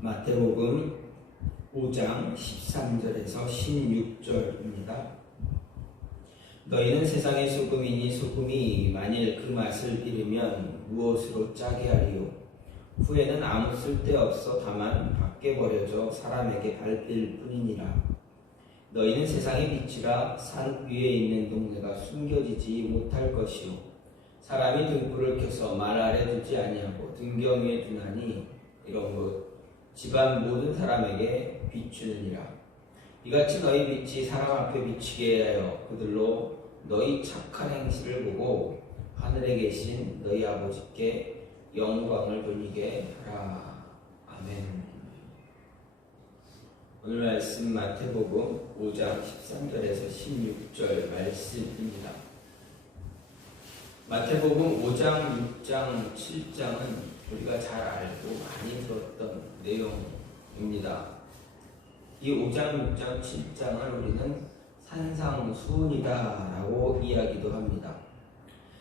마태복음 5장 13절에서 16절입니다. 너희는 세상의 소금이니 소금이 만일 그 맛을 잃으면 무엇으로 짜게 하리요? 후에는 아무 쓸데없어 다만 밖에 버려져 사람에게 밟힐 뿐이니라. 너희는 세상의 빛이라 산 위에 있는 동네가 숨겨지지 못할 것이요 사람이 등불을 켜서 말 아래 두지 아니하고 등경 위에 두나니 이런 것 집안 모든 사람에게 비추느니라. 이같이 너희 빛이 사람 앞에 비치게 하여 그들로 너희 착한 행실을 보고 하늘에 계신 너희 아버지께 영광을 돌리게 하라. 아멘. 오늘 말씀 마태복음 5장 13절에서 16절 말씀입니다. 마태복음 5장, 6장, 7장은 우리가 잘 알고 많이 들었던 내용입니다. 이 5장, 6장, 7장을 우리는 산상수훈이다 라고 이야기도 합니다.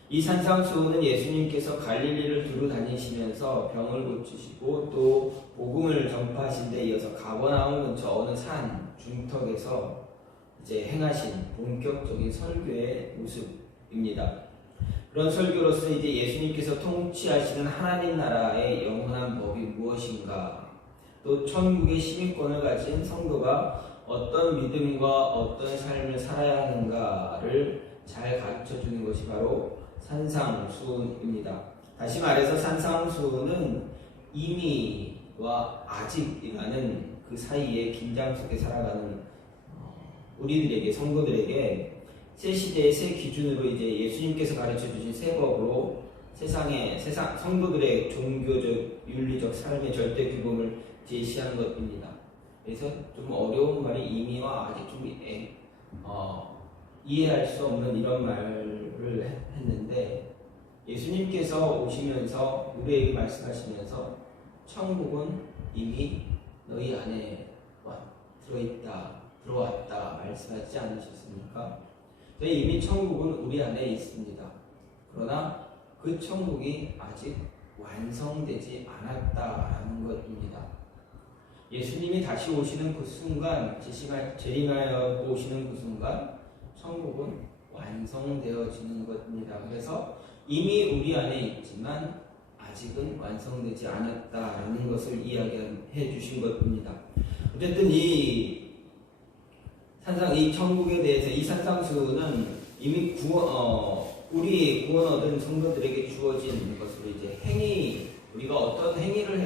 이 산상수훈은 예수님께서 갈릴리를 두루 다니시면서 병을 고치시고 또 복음을 전파하신 데 이어서 가버나움 근처 어느 산 중턱에서 이제 행하신 본격적인 설교의 모습입니다. 그런 설교로서 이제 예수님께서 통치하시는 하나님 나라의 영원한 법이 무엇인가, 또 천국의 시민권을 가진 성도가 어떤 믿음과 어떤 삶을 살아야 하는가를 잘 가르쳐 주는 것이 바로 산상수훈입니다. 다시 말해서 산상수훈은 이미와 아직이라는 그 사이에 긴장 속에 살아가는 우리들에게, 성도들에게 새 시대의 새 기준으로 이제 예수님께서 가르쳐 주신 새 법으로 세상 성도들의 종교적, 윤리적 삶의 절대 규범을 제시한 것입니다. 그래서 좀 어려운 말이 이미와 아직 좀 이해할 수 없는 이런 말을 했는데, 예수님께서 오시면서 우리에게 말씀하시면서 천국은 이미 너희 안에 들어왔다 말씀하지 않으셨습니까? 이미 천국은 우리 안에 있습니다. 그러나 그 천국이 아직 완성되지 않았다라는 것입니다. 예수님이 다시 오시는 그 순간, 재림하여 오시는 그 순간 천국은 완성되어지는 것입니다. 그래서 이미 우리 안에 있지만 아직은 완성되지 않았다라는 것을 이야기해 주신 것입니다. 어쨌든 이 천국에 대해서 이 산상수훈은 이미 우리 구원 얻은 성도들에게 주어진 것으로 이제 우리가 어떤 행위를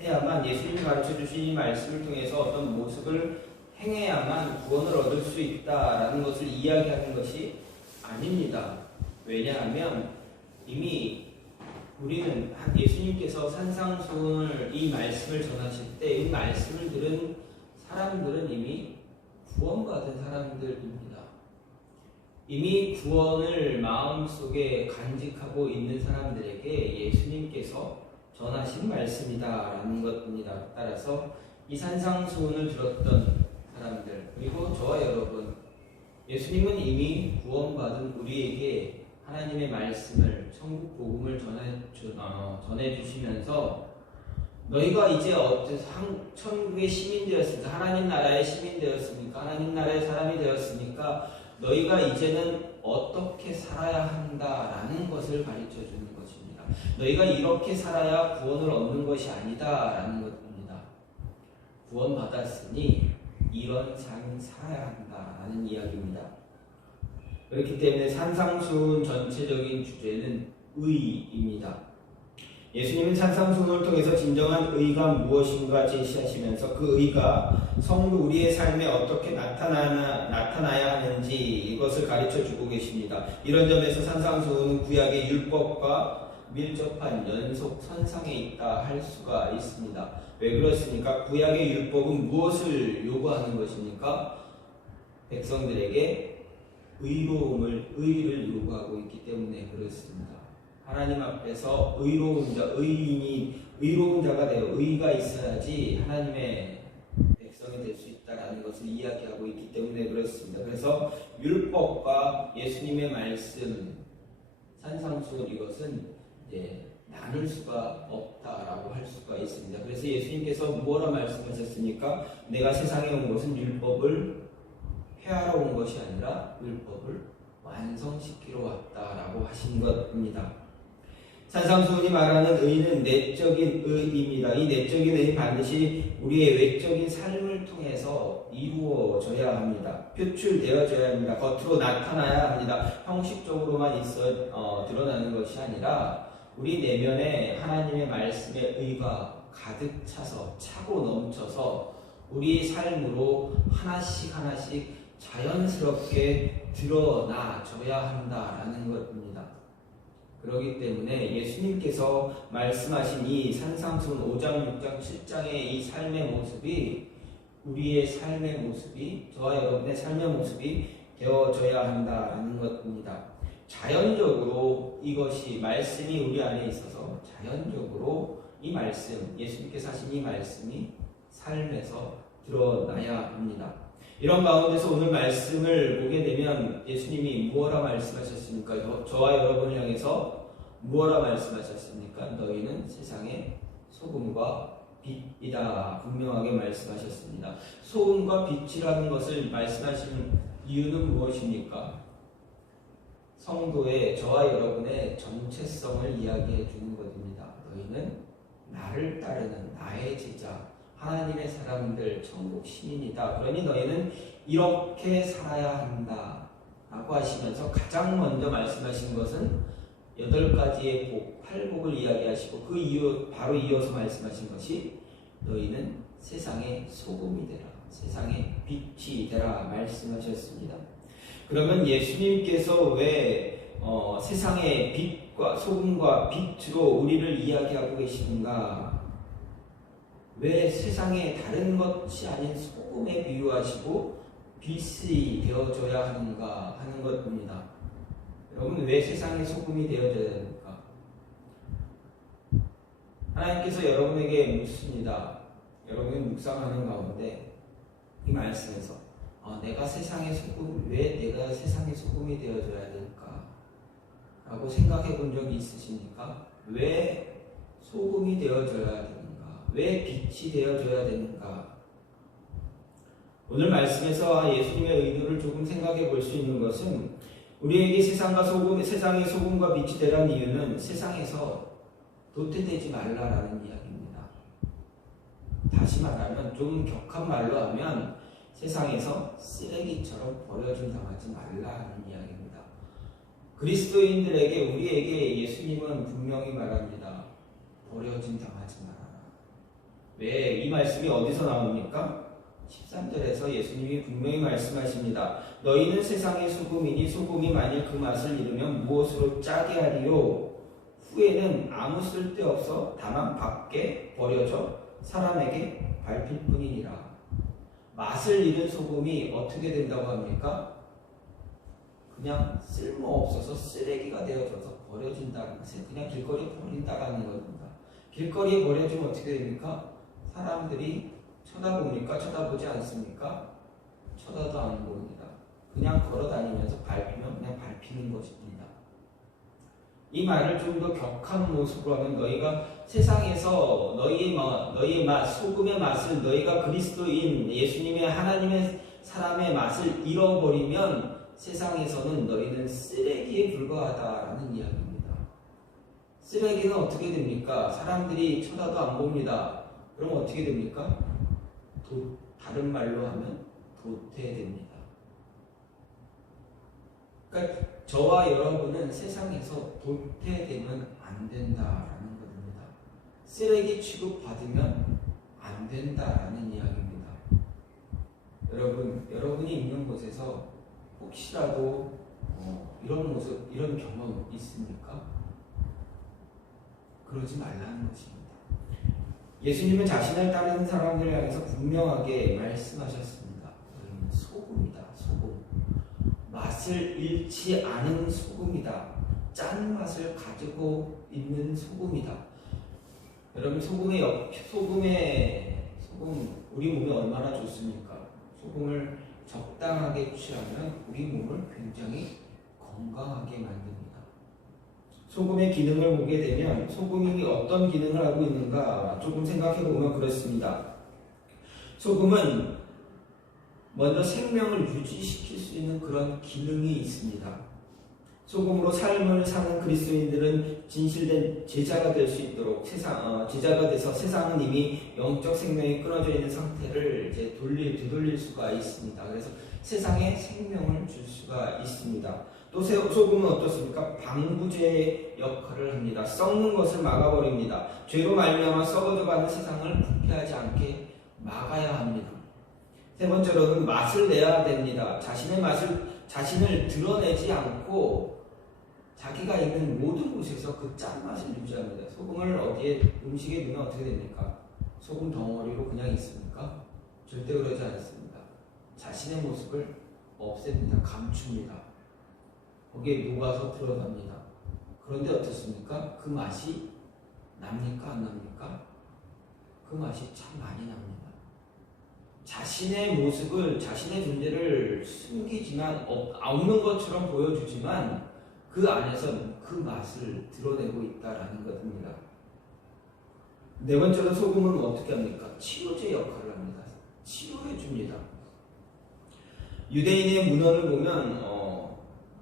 해야만 예수님이 가르쳐 주신 이 말씀을 통해서 어떤 모습을 행해야만 구원을 얻을 수 있다라는 것을 이야기하는 것이 아닙니다. 왜냐하면 이미 우리는 예수님께서 산상수훈을 이 말씀을 전하실 때 이 말씀을 들은 사람들은 이미 구원받은 사람들입니다. 이미 구원을 마음속에 간직하고 있는 사람들에게 예수님께서 전하신 말씀이다라는 것입니다. 따라서 이 산상수훈을 들었던 사람들, 그리고 저와 여러분, 예수님은 이미 구원받은 우리에게 하나님의 말씀을, 천국 복음을 전해주시면서 너희가 이제 천국의 시민 되었습니까? 하나님 나라의 시민 되었습니까? 하나님 나라의 사람이 되었습니까? 너희가 이제는 어떻게 살아야 한다라는 것을 가르쳐 주는 것입니다. 너희가 이렇게 살아야 구원을 얻는 것이 아니다라는 것입니다. 구원받았으니 이런 삶을 살아야 한다라는 이야기입니다. 그렇기 때문에 산상수훈 전체적인 주제는 의입니다. 예수님은 산상수훈을 통해서 진정한 의가 무엇인가 제시하시면서 그 의가 성도 우리의 삶에 어떻게 나타나야 하는지 이것을 가르쳐 주고 계십니다. 이런 점에서 산상수훈은 구약의 율법과 밀접한 연속선상에 있다 할 수가 있습니다. 왜 그렇습니까? 구약의 율법은 무엇을 요구하는 것입니까? 백성들에게 의를 요구하고 있기 때문에 그렇습니다. 하나님 앞에서 의로운 자가 되어 의가 있어야지 하나님의 백성이 될 수 있다라는 것을 이야기하고 있기 때문에 그렇습니다. 그래서 율법과 예수님의 말씀, 산상수훈, 이것은 이제 나눌 수가 없다라고 할 수가 있습니다. 그래서 예수님께서 무엇라 말씀하셨습니까? 내가 세상에 온 것은 율법을 폐하러 온 것이 아니라 율법을 완성시키러 왔다라고 하신 것입니다. 산상수훈이 말하는 의는 내적인 의입니다. 이 내적인 의는 반드시 우리의 외적인 삶을 통해서 이루어져야 합니다. 표출되어져야 합니다. 겉으로 나타나야 합니다. 형식적으로만 드러나는 것이 아니라 우리 내면에 하나님의 말씀의 의가 가득 차서 차고 넘쳐서 우리 삶으로 하나씩 자연스럽게 드러나져야 한다라는 것입니다. 그렇기 때문에 예수님께서 말씀하신 이 산상수훈 5장, 6장, 7장의 이 삶의 모습이 우리의 삶의 모습이 저와 여러분의 삶의 모습이 되어져야 한다는 것입니다. 자연적으로 이것이 말씀이 우리 안에 있어서 자연적으로 이 말씀, 예수님께서 하신 이 말씀이 삶에서 드러나야 합니다. 이런 가운데서 오늘 말씀을 보게 되면 예수님이 무엇라 말씀하셨습니까? 저와 여러분을 향해서 무엇라 말씀하셨습니까? 너희는 세상의 소금과 빛이다. 분명하게 말씀하셨습니다. 소금과 빛이라는 것을 말씀하시는 이유는 무엇입니까? 성도의 저와 여러분의 정체성을 이야기해 주는 것입니다. 너희는 나를 따르는 나의 제자, 하나님의 사람들, 천국 시민이다. 그러니 너희는 이렇게 살아야 한다 라고 하시면서 가장 먼저 말씀하신 것은 8가지의 복, 8복을 이야기하시고 그 이유 바로 이어서 말씀하신 것이 너희는 세상의 소금이 되라, 세상의 빛이 되라 말씀하셨습니다. 그러면 예수님께서 왜 세상의 빛과 소금과 빛으로 우리를 이야기하고 계시는가? 왜 세상에 다른 것이 아닌 소금에 비유하시고 빛이 되어줘야 하는가 하는 것입니다. 여러분, 왜 세상의 소금이 되어져야 됩니까? 하나님께서 여러분에게 묻습니다. 여러분이 묵상하는 가운데 이 말씀에서 내가 세상의 소금, 왜 내가 세상의 소금이 되어줘야 될까? 라고 생각해 본 적이 있으십니까? 왜 소금이 되어줘야 되는가? 왜 빛이 되어줘야 되는가? 오늘 말씀에서 예수님의 의도를 조금 생각해 볼 수 있는 것은 우리에게 세상의 소금과 빛이 되라는 이유는 세상에서 도태되지 말라라는 이야기입니다. 다시 말하면 좀 격한 말로 하면 세상에서 쓰레기처럼 버려진 당하지 말라는 이야기입니다. 그리스도인들에게 우리에게 예수님은 분명히 말합니다. 버려진 당하지 말아라. 왜 이 말씀이 어디서 나옵니까? 13절에서 예수님이 분명히 말씀하십니다. 너희는 세상의 소금이니 소금이 만일 그 맛을 잃으면 무엇으로 짜게 하리요? 후에는 아무 쓸데없어 다만 밖에 버려져 사람에게 밟힐 뿐이니라. 맛을 잃은 소금이 어떻게 된다고 합니까? 그냥 쓸모없어서 쓰레기가 되어져서 버려진다는 것을 그냥 길거리에 버린다라는 겁니다. 길거리에 버려지면 어떻게 됩니까? 사람들이 쳐다봅니까? 쳐다보지 않습니까? 쳐다도 안 봅니다. 그냥 걸어다니면서 밟히면 그냥 밟히는 것입니다. 이 말을 좀 더 격한 모습으로 하면 너희가 세상에서 너희의 맛, 소금의 맛을 너희가 그리스도인 예수님의 하나님의 사람의 맛을 잃어버리면 세상에서는 너희는 쓰레기에 불과하다라는 이야기입니다. 쓰레기는 어떻게 됩니까? 사람들이 쳐다도 안 봅니다. 그럼 어떻게 됩니까? 다른 말로 하면 도태됩니다. 그러니까 저와 여러분은 세상에서 도태되면 안 된다라는 것입니다. 쓰레기 취급받으면 안 된다라는 이야기입니다. 여러분이 있는 곳에서 혹시라도 이런 모습, 이런 경험 있습니까? 그러지 말라는 것입니다. 예수님은 자신을 따르는 사람들을 향해서 분명하게 말씀하셨습니다. 너희는 소금이다, 소금. 맛을 잃지 않은 소금이다. 짠 맛을 가지고 있는 소금이다. 여러분, 소금, 우리 몸에 얼마나 좋습니까? 소금을 적당하게 취하면 우리 몸을 굉장히 건강하게 만듭니다. 소금의 기능을 보게 되면 소금이 어떤 기능을 하고 있는가 조금 생각해 보면 그렇습니다. 소금은 먼저 생명을 유지시킬 수 있는 그런 기능이 있습니다. 소금으로 삶을 사는 그리스도인들은 진실된 제자가 될 수 있도록 제자가 돼서 세상은 이미 영적 생명이 끊어져 있는 상태를 이제 되돌릴 수가 있습니다. 그래서 세상에 생명을 줄 수가 있습니다. 또 소금은 어떻습니까? 방부제 역할을 합니다. 썩는 것을 막아버립니다. 죄로 말미암아 썩어져가는 세상을 부패하지 않게 막아야 합니다. 세 번째로는 맛을 내야 됩니다. 자신을 드러내지 않고 자기가 있는 모든 곳에서 그 짠맛을 유지합니다. 소금을 음식에 넣으면 어떻게 됩니까? 소금 덩어리로 그냥 있습니까? 절대 그러지 않습니다. 자신의 모습을 없앱니다. 감춥니다. 거기에 녹아서 들어갑니다. 그런데 어떻습니까? 그 맛이 납니까? 안 납니까? 그 맛이 참 많이 납니다. 자신의 모습을, 자신의 존재를 숨기지만, 없는 것처럼 보여주지만 그 안에서 그 맛을 드러내고 있다라는 것입니다. 네 번째로 소금은 어떻게 합니까? 치료제 역할을 합니다. 치료해 줍니다. 유대인의 문헌을 보면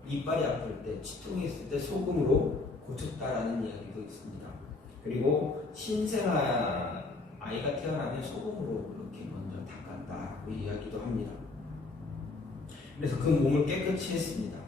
이빨이 아플 때, 치통이 있을 때 소금으로 고쳤다라는 이야기도 있습니다. 그리고 신생아 아이가 태어나면 소금으로 이렇게 먼저 닦았다고 이야기도 합니다. 그래서 그 몸을 깨끗이 했습니다.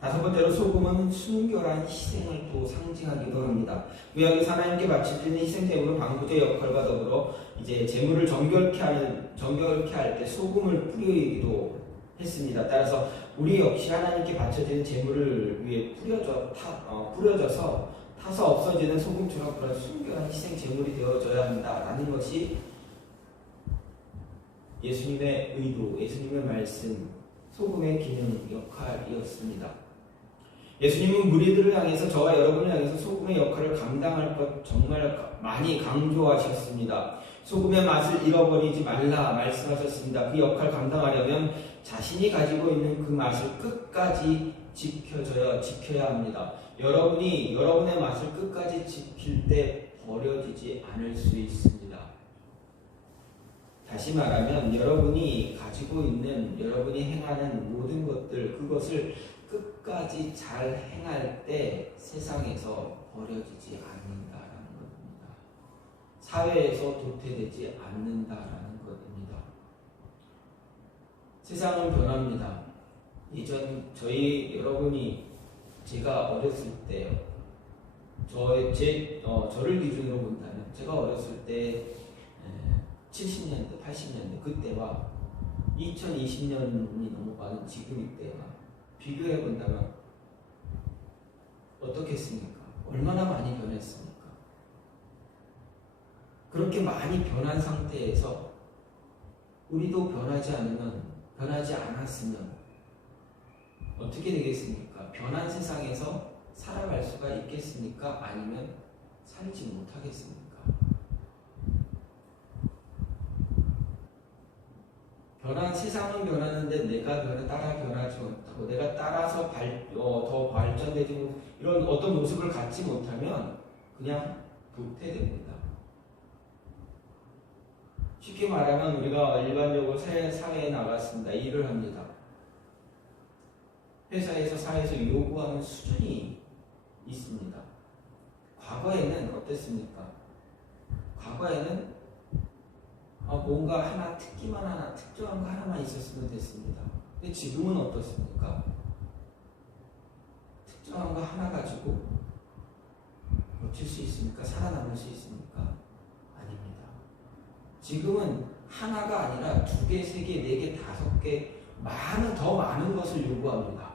다섯 번째로 소금은 순결한 희생을 또 상징하기도 합니다. 구약에서 하나님께 바쳐지는 희생제물은 방부제 역할과 더불어 이제 제물을 정결케 할 때 소금을 뿌리기도 했습니다. 따라서 우리 역시 하나님께 바쳐지는 제물을 위해 뿌려져서 타서 없어지는 소금처럼 그런 순결한 희생 제물이 되어져야 한다라는 것이 예수님의 의도, 예수님의 말씀, 소금의 기능 역할이었습니다. 예수님은 무리들을 향해서, 저와 여러분을 향해서 소금의 역할을 감당할 것 정말 많이 강조하셨습니다. 소금의 맛을 잃어버리지 말라 말씀하셨습니다. 그 역할 감당하려면 자신이 가지고 있는 그 맛을 끝까지 지켜야 합니다. 여러분이 여러분의 맛을 끝까지 지킬 때 버려지지 않을 수 있습니다. 다시 말하면 여러분이 가지고 있는, 여러분이 행하는 모든 것들, 그것을 끝까지 잘 행할 때 세상에서 버려지지 않는다라는 겁니다. 사회에서 도태되지 않는다라는 겁니다. 세상은 변합니다. 여러분이 제가 어렸을 때요. 저를 기준으로 본다면 제가 어렸을 때 70년대, 80년대 그때와 2020년이 넘어가는 지금 이때와 비교해 본다면 어떻겠습니까? 얼마나 많이 변했습니까? 그렇게 많이 변한 상태에서 우리도 변하지 않았으면 어떻게 되겠습니까? 변한 세상에서 살아갈 수가 있겠습니까? 아니면 살지 못하겠습니까? 변한 세상은 변하는데 내가 따라 변하지 못하고 내가 따라서 더 발전되고 이런 어떤 모습을 갖지 못하면 그냥 도태됩니다. 쉽게 말하면 우리가 일반적으로 사회에 나갔습니다. 일을 합니다. 회사에서 사회에서 요구하는 수준이 있습니다. 과거에는 어땠습니까? 과거에는 뭔가 하나 특정한 거 하나만 있었으면 됐습니다. 근데 지금은 어떻습니까? 특정한 거 하나 가지고 버틸 수 있습니까? 살아남을 수 있습니까? 아닙니다. 지금은 하나가 아니라 2개, 3개, 4개, 5개, 더 많은 것을 요구합니다.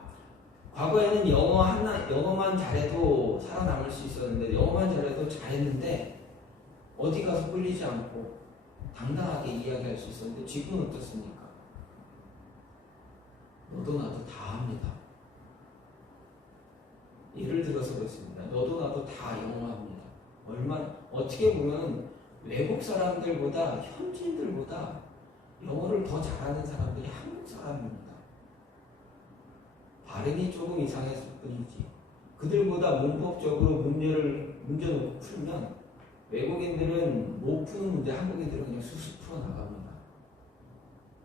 과거에는 영어만 잘해도 살아남을 수 있었는데, 영어만 잘해도 잘했는데, 어디 가서 끌리지 않고 당당하게 이야기할 수 있었는데, 지금은 어떻습니까? 너도 나도 다 합니다. 예를 들어서 그렇습니다. 너도 나도 다 영어합니다. 어떻게 보면 외국 사람들보다, 현지인들보다 영어를 더 잘하는 사람들이 한국 사람입니다. 발음이 조금 이상했을 뿐이지 그들보다 문법적으로 문제 놓고 풀면 외국인들은 못 푸는 문제 한국인들은 그냥 쑥쑥 풀어나갑니다.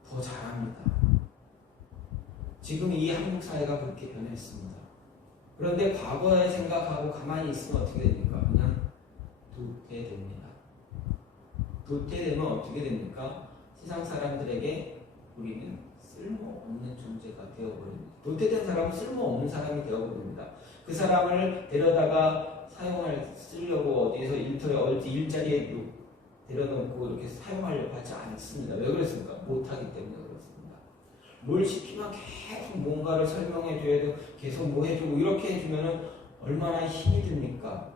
더 잘합니다. 지금 이 한국 사회가 그렇게 변했습니다. 그런데 과거에 생각하고 가만히 있으면 어떻게 됩니까? 그냥 도태됩니다. 도태되면 어떻게 됩니까? 세상 사람들에게 우리는 쓸모없는 존재가 되어버립니다. 도태된 사람은 쓸모없는 사람이 되어버립니다. 그 사람을 데려다가 쓰려고 어디에서 일자리에 데려놓고 이렇게 사용하려고 하지 않습니다. 왜 그렇습니까? 못하기 때문에 그렇습니다. 뭘 시키면 계속 뭔가를 설명해줘야 되고 계속 뭐 해주고 이렇게 해주면 얼마나 힘이 듭니까?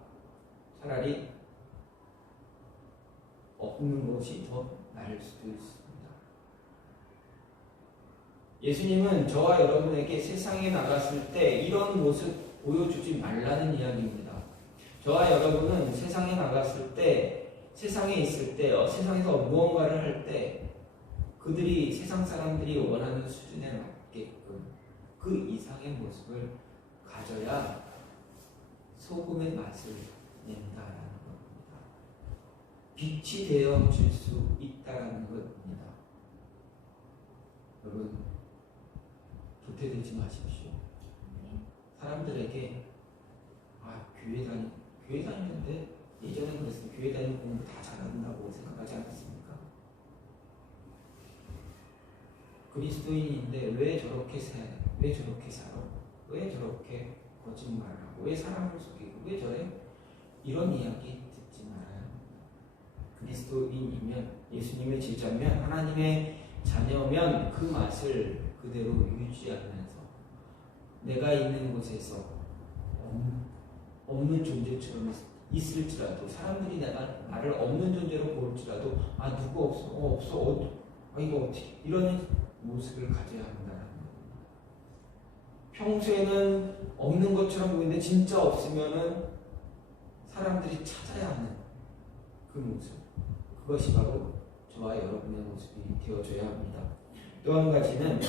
차라리 없는 것이 더 나을 수도 있습니다. 예수님은 저와 여러분에게 세상에 나갔을 때 이런 모습 보여주지 말라는 이야기입니다. 저와 여러분은 세상에 나갔을 때, 세상에 있을 때, 세상에서 무언가를 할 때 그들이 세상 사람들이 원하는 수준에 맞게끔 그 이상의 모습을 가져야 소금의 맛을 낸다라는 겁니다. 빛이 되어질 수 있다라는 겁니다. 여러분, 도태되지 마십시오. 사람들에게 교회 다니는데 예전에 그랬으면 교회 다니는 공부 다 잘한다고 생각하지 않았습니까? 그리스도인인데 왜 저렇게 살아? 왜 저렇게 거짓말하고 왜 사람을 속이고 왜 저래? 이런 이야기 듣지 말아요. 그리스도인이면 예수님의 제자면 하나님의 자녀면 그 맛을 그대로 유지하면서 내가 있는 곳에서 없는 존재처럼 있을지라도 사람들이 나를 없는 존재로 볼지라도 누구 없어 이거 어떻게 이런 모습을 가져야 한다는 겁니다. 평소에는 없는 것처럼 보이는데 진짜 없으면은 사람들이 찾아야 하는 그 모습, 그것이 바로 저와 여러분의 모습이 되어줘야 합니다. 또 한 가지는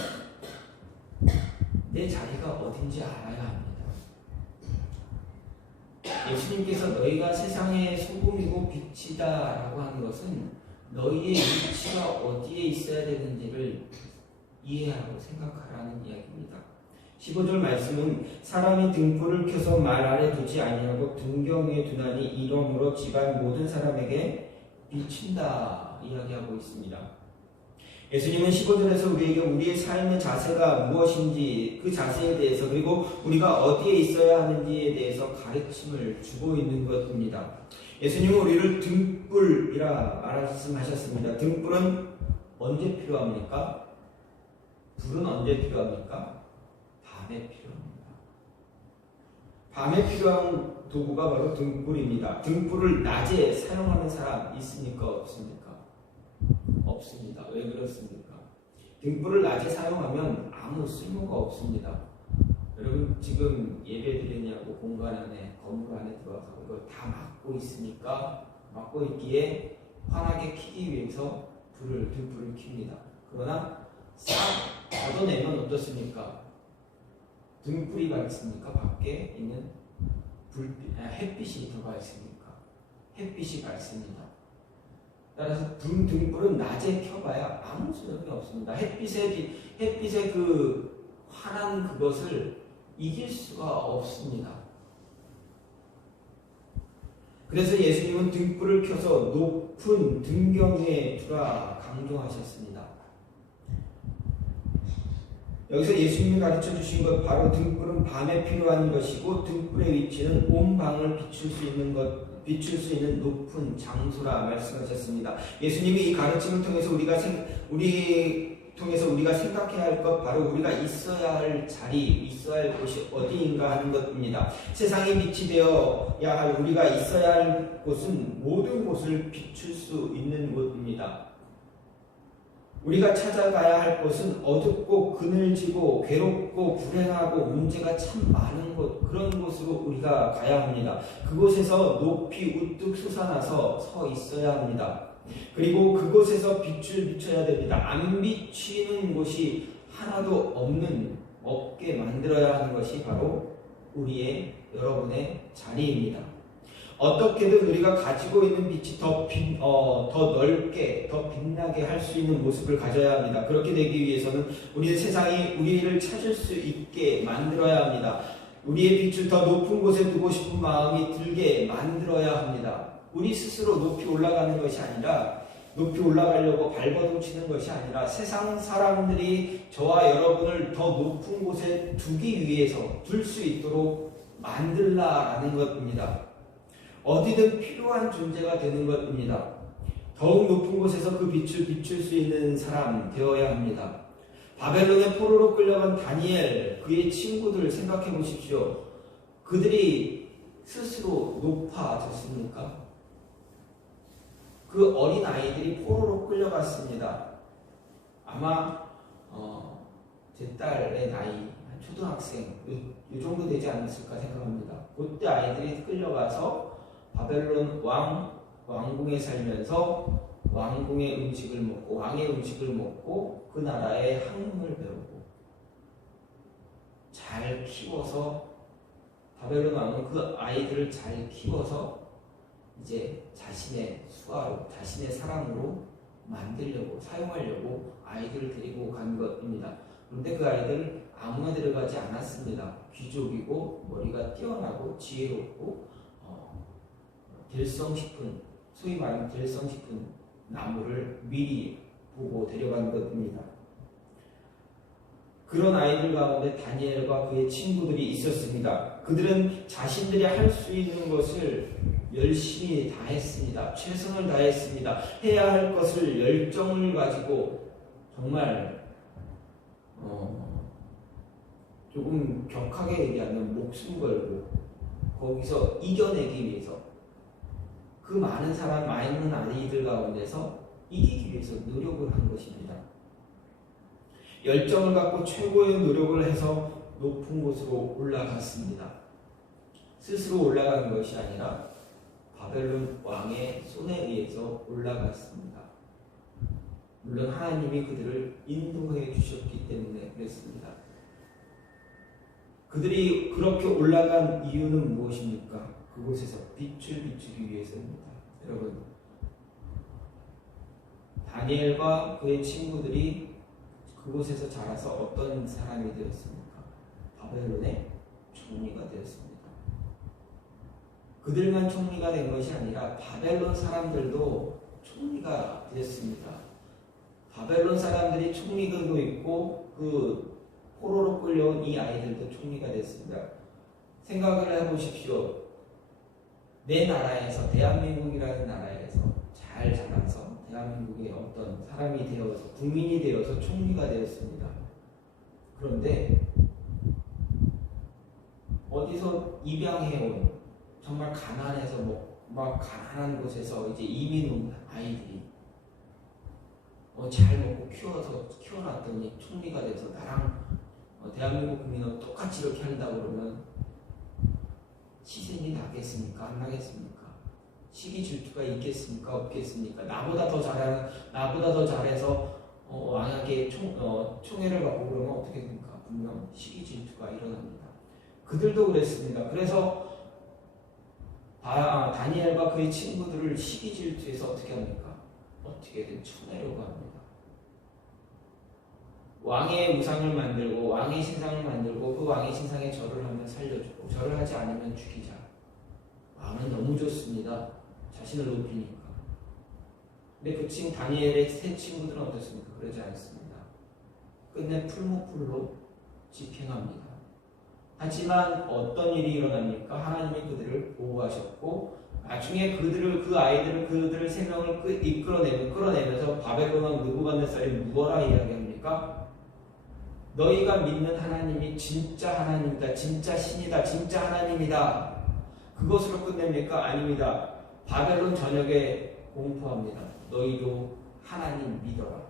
내 자리가 어딘지 알아야 합니다. 예수님께서 너희가 세상의 소금이고 빛이다 라고 하는 것은 너희의 위치가 어디에 있어야 되는지를 이해하고 생각하라는 이야기입니다. 15절 말씀은 사람이 등불을 켜서 말 아래 두지 아니하고 등경 위에 두나니 이러므로 집안 모든 사람에게 비친다 이야기하고 있습니다. 예수님은 15절에서 우리에게 우리의 삶의 자세가 무엇인지 그 자세에 대해서 그리고 우리가 어디에 있어야 하는지에 대해서 가르침을 주고 있는 것입니다. 예수님은 우리를 등불이라 말씀하셨습니다. 등불은 언제 필요합니까? 불은 언제 필요합니까? 밤에 필요합니다. 밤에 필요한 도구가 바로 등불입니다. 등불을 낮에 사용하는 사람 있습니까? 없습니까? 없습니다. 왜 그렇습니까? 등불을 낮에 사용하면 아무 쓸모가 없습니다. 여러분 지금 예배 드리냐고 공간 안에 건물 안에 들어와서 이거 다 막고 있으니까 막고 있기에 환하게 켜기 위해서 등불을 켭니다. 그러나 싹 걷어내면 어떻습니까? 등불이 밝습니까? 밖에 있는 햇빛이 더 밝습니까? 햇빛이 밝습니다. 따라서 등불은 낮에 켜봐야 아무 소용이 없습니다. 햇빛의 그 환한 그것을 이길 수가 없습니다. 그래서 예수님은 등불을 켜서 높은 등경 위에 두라 강조하셨습니다. 여기서 예수님이 가르쳐 주신 것 바로 등불은 밤에 필요한 것이고 등불의 위치는 온 방을 비출 수 있는 높은 장소라 말씀하셨습니다. 예수님이 이 가르침을 통해서 우리가 생각해야 할 것 바로 우리가 있어야 할 자리, 있어야 할 곳이 어디인가 하는 것입니다. 세상이 빛이 되어야 할 우리가 있어야 할 곳은 모든 곳을 비출 수 있는 곳입니다. 우리가 찾아가야 할 곳은 어둡고 그늘지고 괴롭고 불행하고 문제가 참 많은 곳, 그런 곳으로 우리가 가야 합니다. 그곳에서 높이 우뚝 솟아나서 서 있어야 합니다. 그리고 그곳에서 빛을 비춰야 됩니다. 안 비치는 곳이 하나도 없게 만들어야 하는 것이 바로 우리의 여러분의 자리입니다. 어떻게든 우리가 가지고 있는 빛이 더 넓게, 더 빛나게 할 수 있는 모습을 가져야 합니다. 그렇게 되기 위해서는 우리의 세상이 우리를 찾을 수 있게 만들어야 합니다. 우리의 빛을 더 높은 곳에 두고 싶은 마음이 들게 만들어야 합니다. 우리 스스로 높이 올라가는 것이 아니라, 높이 올라가려고 발버둥 치는 것이 아니라 세상 사람들이 저와 여러분을 더 높은 곳에 두기 위해서 둘 수 있도록 만들라라는 것입니다. 어디든 필요한 존재가 되는 것입니다. 더욱 높은 곳에서 그 빛을 비출 수 있는 사람 되어야 합니다. 바벨론의 포로로 끌려간 다니엘, 그의 친구들 생각해 보십시오. 그들이 스스로 높아졌습니까? 그 어린 아이들이 포로로 끌려갔습니다. 아마 제 딸의 나이 초등학생 이 정도 되지 않았을까 생각합니다. 그때 아이들이 끌려가서 바벨론 왕궁에 살면서 왕궁의 음식을 먹고 왕의 음식을 먹고 그 나라의 학문을 배우고 잘 키워서 바벨론 왕은 그 아이들을 잘 키워서 이제 자신의 수하로 자신의 사랑으로 만들려고 사용하려고 아이들을 데리고 간 것입니다. 그런데 그 아이들 아무나 데려가지 않았습니다. 귀족이고 머리가 뛰어나고 지혜롭고 될성 싶은, 소위 말하는 될성 싶은 나무를 미리 보고 데려간 것입니다. 그런 아이들 가운데 다니엘과 그의 친구들이 있었습니다. 그들은 자신들이 할 수 있는 것을 열심히 다했습니다. 최선을 다했습니다. 해야 할 것을 열정을 가지고 정말 조금 격하게 얘기하면 목숨 걸고 거기서 이겨내기 위해서 그 많은 아이들 가운데서 이기기 위해서 노력을 한 것입니다. 열정을 갖고 최고의 노력을 해서 높은 곳으로 올라갔습니다. 스스로 올라간 것이 아니라 바벨론 왕의 손에 의해서 올라갔습니다. 물론 하나님이 그들을 인도해 주셨기 때문에 그랬습니다. 그들이 그렇게 올라간 이유는 무엇입니까? 그곳에서 빛을 비추기 위해서입니다. 여러분, 다니엘과 그의 친구들이 그곳에서 자라서 어떤 사람이 되었습니까? 바벨론의 총리가 되었습니다. 그들만 총리가 된 것이 아니라 바벨론 사람들도 총리가 되었습니다. 바벨론 사람들이 총리들도 있고 그 포로로 끌려온 이 아이들도 총리가 됐습니다. 생각을 해보십시오. 내 나라에서, 대한민국이라는 나라에서 잘 자라서 대한민국의 어떤 사람이 되어서 국민이 되어서 총리가 되었습니다. 그런데 어디서 입양해온 정말 가난해서 막 가난한 곳에서 이제 이민 온 아이들이 잘 먹고 키워놨더니 총리가 돼서 나랑 대한민국 국민은 똑같이 이렇게 한다고 그러면 희생이 나겠습니까? 안 나겠습니까? 시기 질투가 있겠습니까? 없겠습니까? 나보다 더 잘해서 왕에게 총애를 받고 그러면 어떻게 됩니까? 분명 시기 질투가 일어납니다. 그들도 그랬습니다. 그래서 다니엘과 그의 친구들을 시기 질투해서 어떻게 합니까? 어떻게든 쳐내려고 합니다. 왕의 우상을 만들고 왕의 신상을 만들고 그 왕의 신상에 절을 하면 살려주고 절을 하지 않으면 죽이자. 왕은 너무 좋습니다. 자신을 높이니까. 근데 그 다니엘의 세 친구들은 어떻습니까? 그러지 않습니다. 끝내 풀무풀로 집행합니다. 하지만 어떤 일이 일어납니까? 하나님이 그들을 보호하셨고 나중에 그들을 세 명을 끌어내면서 바벨론 왕 느부갓네살이 무엇라 이야기합니까? 너희가 믿는 하나님이 진짜 하나님이다. 진짜 신이다. 진짜 하나님이다. 그것으로 끝냅니까? 아닙니다. 바벨론 전역에 공포합니다. 너희도 하나님 믿어라.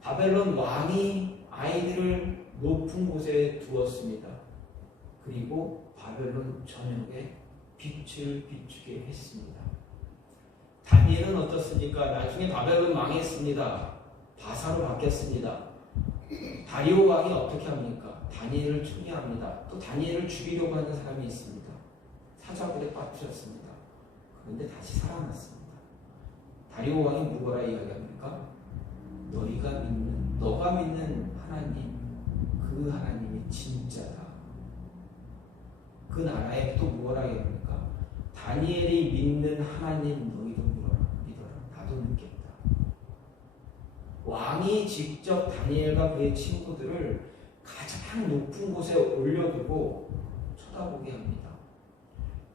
바벨론 왕이 아이들을 높은 곳에 두었습니다. 그리고 바벨론 전역에 빛을 비추게 했습니다. 다니엘은 어떻습니까? 나중에 바벨론 망했습니다. 바사로 바뀌었습니다. 다리오 왕이 어떻게 합니까? 다니엘을 총애합니다. 또 다니엘을 죽이려고 하는 사람이 있습니다. 사자굴에 빠뜨렸습니다. 그런데 다시 살아났습니다. 다리오 왕이 누구라 이야기합니까? 너가 믿는 하나님, 그 하나님이 진짜다. 그 나라에 또 뭐라 이야기합니까? 다니엘이 믿는 하나님 너희도 믿어라. 나도 믿겠다. 왕이 직접 다니엘과 그의 친구들을 가장 높은 곳에 올려두고 쳐다보게 합니다.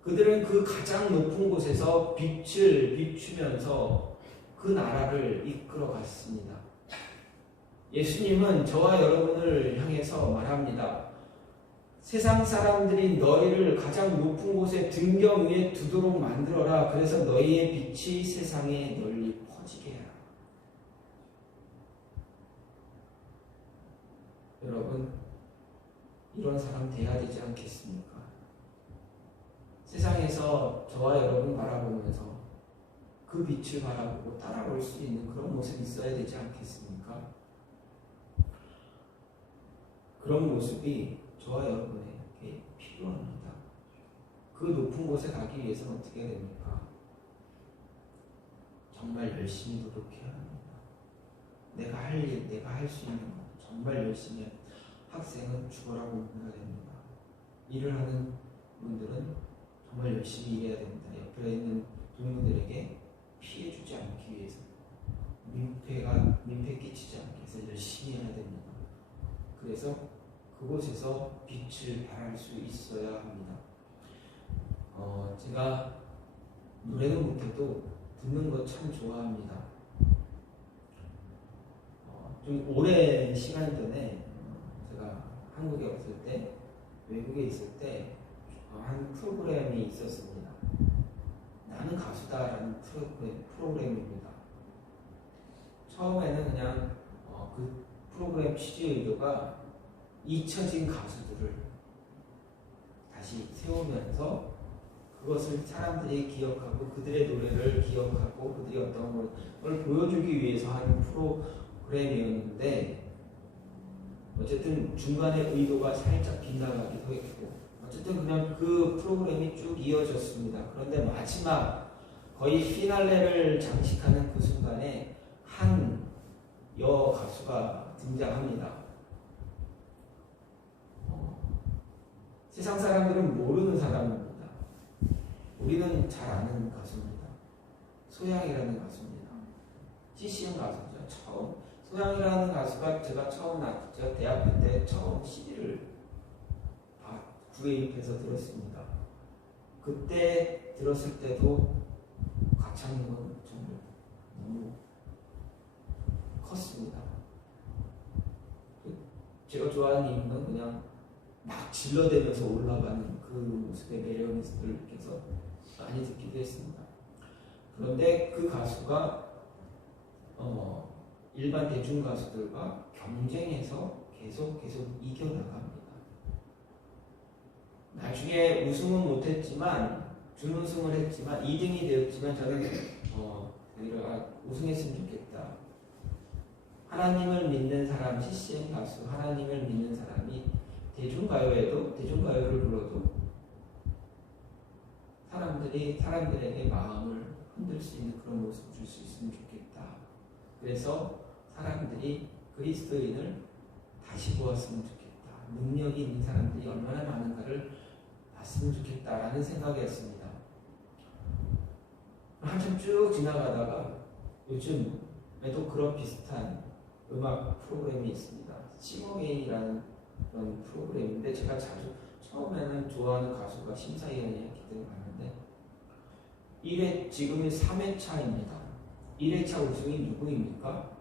그들은 그 가장 높은 곳에서 빛을 비추면서 그 나라를 이끌어 갔습니다. 예수님은 저와 여러분을 향해서 말합니다. 세상 사람들이 너희를 가장 높은 곳에 등경 위에 두도록 만들어라. 그래서 너희의 빛이 세상에 널리 퍼지게 해라. 여러분, 이런 사람 돼야 되지 않겠습니까? 세상에서 저와 여러분 바라보면서 그 빛을 바라보고 따라올 수 있는 그런 모습이 있어야 되지 않겠습니까? 그런 모습이 저와 여러분에게 필요합니다. 그 높은 곳에 가기 위해서는 어떻게 됩니까? 정말 열심히 노력해야 합니다. 내가 할 일, 내가 할 수 있는 것 정말 열심히 하는 학생은 죽어라 공부해야 됩니다. 일을 하는 분들은 정말 열심히 일해야 됩니다. 옆에 있는 동료들에게 피해 주지 않기 위해서 민폐 끼치지 않기 위해서 열심히 해야 됩니다. 그래서 그곳에서 빛을 발할 수 있어야 합니다. 제가 노래는 못해도 듣는 거 참 좋아합니다. 좀 오랜 시간 전에 제가 한국에 없을 때, 외국에 있을 때 한 프로그램이 있었습니다. 나는 가수다라는 프로그램입니다. 처음에는 그냥 그 프로그램 취지 의도가 잊혀진 가수들을 다시 세우면서 그것을 사람들이 기억하고 그들의 노래를 기억하고 그들이 어떤 걸 보여주기 위해서 하는 프로그램이었는데, 어쨌든 중간에 의도가 살짝 빗나가기도 했고, 어쨌든 그냥 그 프로그램이 쭉 이어졌습니다. 그런데 마지막 거의 피날레를 장식하는 그 순간에 한 여가수가 등장합니다. 세상 사람들은 모르는 사람입니다. 우리는 잘 아는 가수입니다. 소양이라는 가수입니다. CCM 가수죠. 처음 소양이라는 가수가 제가 대학교 때 처음 CD를 구입해서 들었습니다. 그때 들었을 때도 가창력은 정말 너무 컸습니다. 제가 좋아하는 이유는 그냥 막 질러대면서 올라가는 그 모습의 매력을 느껴서 많이 듣기도 했습니다. 그런데 그 가수가 일반 대중 가수들과 경쟁해서 계속 이겨나갑니다. 나중에 우승은 못했지만 준우승을 했지만 2등이 되었지만 저는 우승했으면 좋겠다. 하나님을 믿는 사람, CCM 가수, 하나님을 믿는 사람이 대중가요를 불러도 사람들에게 마음을 흔들 수 있는 그런 모습을 줄 수 있으면 좋겠다. 그래서 사람들이 그리스도인을 다시 보았으면 좋겠다. 능력이 있는 사람들이 얼마나 많은가를 봤으면 좋겠다라는 생각이었습니다. 한참 쭉 지나가다가 요즘에도 그런 비슷한 음악 프로그램이 있습니다. 싱어게인이라는 그런 프로그램인데, 제가 처음에는 좋아하는 가수가 심사위원이었기 때문에 봤는데 지금이 3회차입니다. 1회차 우승이 누구입니까?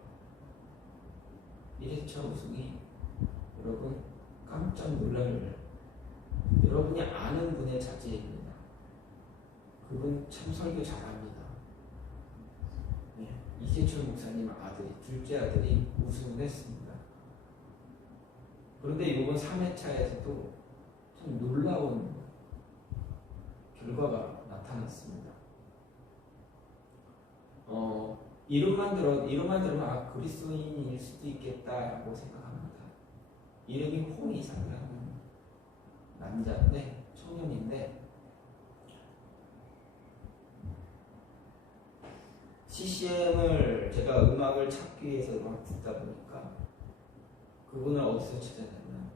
1회차 우승이 여러분 깜짝 놀랄 여러분이 아는 분의 자제입니다. 그분 참 설교 잘합니다. 네, 이재철 목사님 둘째 아들이 우승을 했습니다. 그런데 이번 3회차에서도 참 놀라운 결과가 나타났습니다. 이름만 들으면 아, 그리스도인일 수도 있겠다라고 생각합니다. 이름이 홍이상이라는 남자인데, 청년인데, CCM을 제가 음악을 찾기 위해서 막 듣다 보니까 그분을 어디서 찾았냐면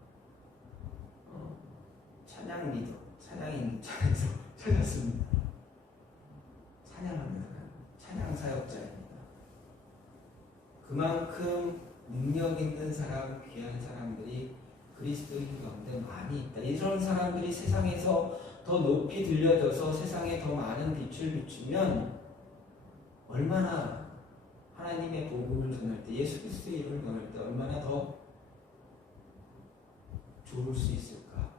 찬양 리더, 찬양인자에서 찾았습니다. 찬양하는 사람, 찬양 사역자입니다. 그만큼 능력 있는 사람, 귀한 사람들이 그리스도인 가운데 많이 있다. 이런 사람들이 세상에서 더 높이 들려져서 세상에 더 많은 빛을 비추면 얼마나 하나님의 복음을 전할 때, 예수 그리스도의 이름을 전할 때 얼마나 더 좋을 수 있을까?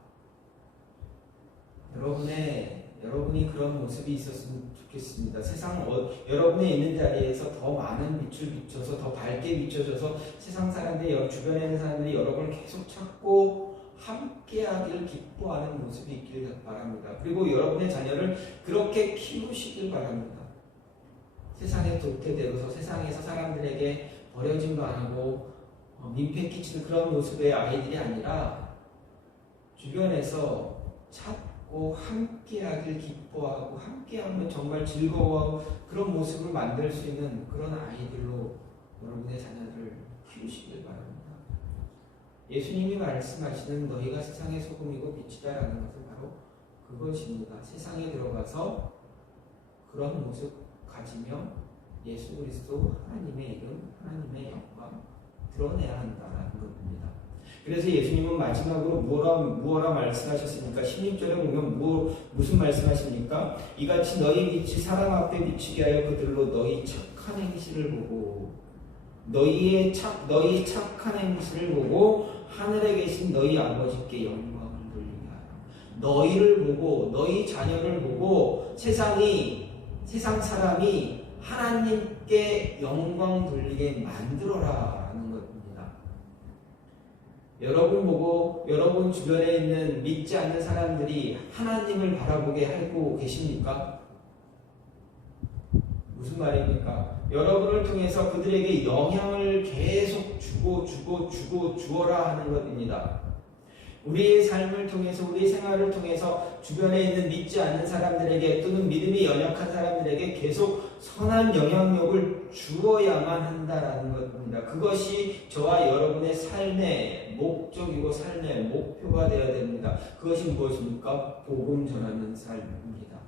여러분이 그런 모습이 있었으면 좋겠습니다. 여러분이 있는 자리에서 더 많은 빛을 비춰서 더 밝게 비춰져서 세상 사람들이, 주변에 있는 사람들이 여러분을 계속 찾고 함께하기를 기뻐하는 모습이 있기를 바랍니다. 그리고 여러분의 자녀를 그렇게 키우시길 바랍니다. 세상에 도태되어서 세상에서 사람들에게 버려짐도 안 하고 민폐 끼치는 그런 모습의 아이들이 아니라 주변에서 찾고 함께하길 기뻐하고 함께하면 정말 즐거워하고 그런 모습을 만들 수 있는 그런 아이들로 여러분의 자녀를 키우시길 바랍니다. 예수님이 말씀하시는 너희가 세상의 소금이고 빛이다라는 것은 바로 그것입니다. 세상에 들어가서 그런 모습 가지며 예수 그리스도 하나님의 이름, 하나님의 영광 드러내야 한다는 것입니다. 그래서 예수님은 마지막으로 무엇라 말씀하셨습니까? 16절에 보면 무슨 말씀하십니까? 이같이 너희 빛이 사람 앞에 비치게 하여 그들로 너희 착한 행실을 보고 너희 착한 행실을 보고 하늘에 계신 너희 아버지께 영광을 돌리게 하라. 너희를 보고 너희 자녀를 보고 세상 사람이 하나님께 영광 돌리게 만들어라라는 것입니다. 여러분 보고 여러분 주변에 있는 믿지 않는 사람들이 하나님을 바라보게 하고 계십니까? 무슨 말입니까? 여러분을 통해서 그들에게 영향을 계속 주어라 하는 것입니다. 우리의 삶을 통해서, 우리의 생활을 통해서 주변에 있는 믿지 않는 사람들에게 또는 믿음이 연약한 사람들에게 계속 선한 영향력을 주어야만 한다라는 것입니다. 그것이 저와 여러분의 삶의 목적이고 삶의 목표가 되어야 됩니다. 그것이 무엇입니까? 복음 전하는 삶입니다.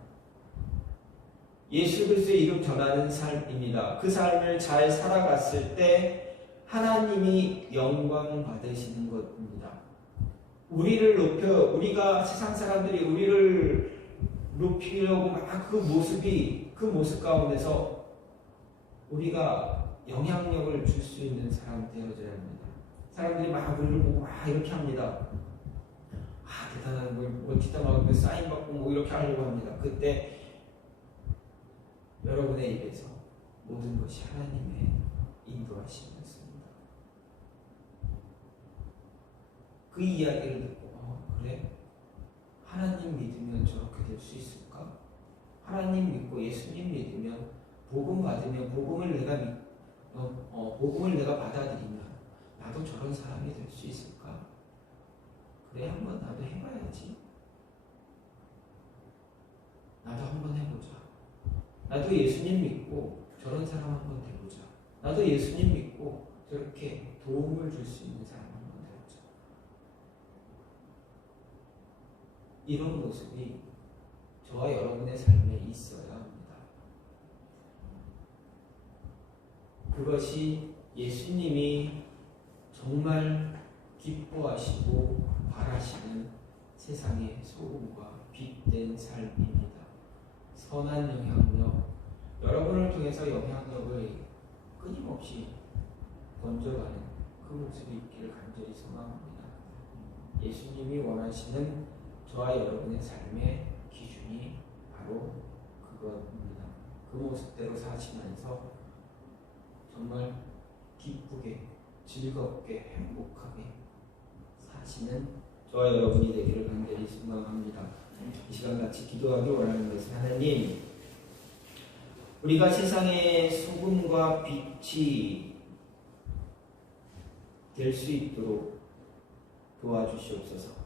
예수 그리스도의 이름 전하는 삶입니다. 그 삶을 잘 살아갔을 때 하나님이 영광 받으시는 것입니다. 우리가 세상 사람들이 우리를 높이려고 막 그 모습 가운데서 우리가 영향력을 줄 수 있는 사람 되어져야 합니다. 사람들이 막 우리를 보고 막 이렇게 합니다. 대단한 걸 멋지다 막 사인 받고 뭐 이렇게 하려고 합니다. 그때 여러분의 입에서 모든 것이 하나님의 인도하심이었습니다. 그 이야기를 듣고 그래? 하나님 믿으면 저렇게 될 수 있을까? 하나님 믿고 예수님 믿으면 복음 받으면 복음을 내가 받아들이면 나도 저런 사람이 될 수 있을까? 그래, 한번 나도 해봐야지. 나도 한번 해보자. 나도 예수님 믿고 저런 사람 한번 돼보자. 나도 예수님 믿고 저렇게 도움을 줄 수 있는 사람 한번 돼보자. 이런 모습이 저와 여러분의 삶에 있어야 합니다. 그것이 예수님이 정말 기뻐하시고 바라시는 세상의 소금과 빛된 삶입니다. 선한 영향력, 여러분을 통해서 영향력을 끊임없이 번져가는 그 모습이 있기를 간절히 소망합니다. 예수님이 원하시는 저와 여러분의 삶의 기준이 바로 그것입니다. 그 모습대로 사시면서 정말 기쁘게, 즐겁게, 행복하게 사시는 저와 여러분이 되기를 간절히 소망합니다. 이 시간 같이 기도하기 원하는 것은 하나님, 우리가 세상의 소금과 빛이 될 수 있도록 도와주시옵소서.